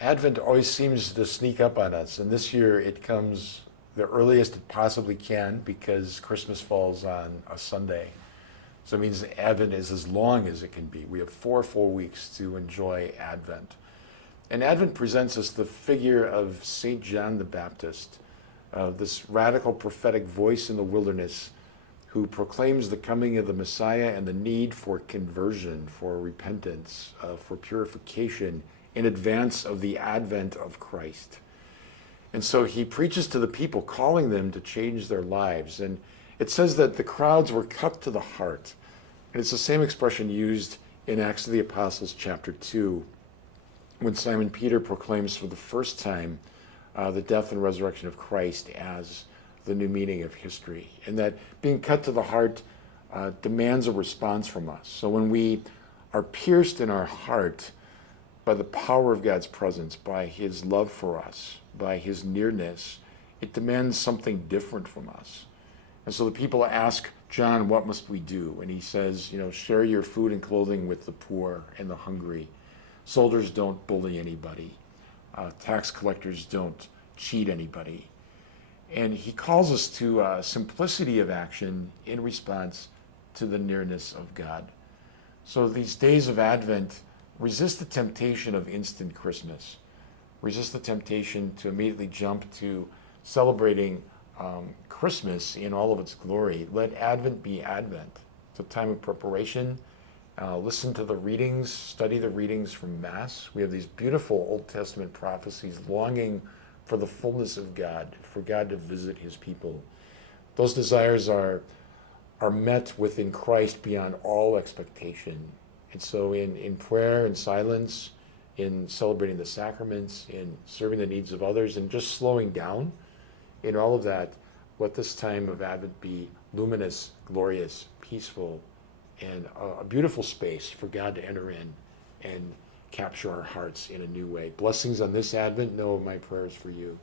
Advent always seems to sneak up on us, and this year it comes the earliest it possibly can because Christmas falls on a Sunday. So it means Advent is as long as it can be. We have 4 full weeks to enjoy Advent. And Advent presents us the figure of St. John the Baptist, this radical prophetic voice in the wilderness who proclaims the coming of the Messiah and the need for conversion, for repentance, for purification in advance of the advent of Christ. And so he preaches to the people, calling them to change their lives. And it says that the crowds were cut to the heart. And it's the same expression used in Acts of the Apostles chapter 2, when Simon Peter proclaims for the first time the death and resurrection of Christ as the new meaning of history. And that being cut to the heart demands a response from us. So when we are pierced in our heart by the power of God's presence, by his love for us, by his nearness, it demands something different from us. And so the people ask John, what must we do? And he says, share your food and clothing with the poor and the hungry. Soldiers don't bully anybody. Tax collectors don't cheat anybody. And he calls us to simplicity of action in response to the nearness of God. So these days of Advent, resist the temptation of instant Christmas. Resist the temptation to immediately jump to celebrating Christmas in all of its glory. Let Advent be Advent. It's a time of preparation. Listen to the readings, study the readings from Mass. We have these beautiful Old Testament prophecies longing for the fullness of God, for God to visit his people. Those desires are met within Christ beyond all expectation. And so in prayer and silence, in celebrating the sacraments, in serving the needs of others, and just slowing down, in all of that, let this time of Advent be luminous, glorious, peaceful, and a beautiful space for God to enter in and capture our hearts in a new way. Blessings on this Advent. Know my prayers for you.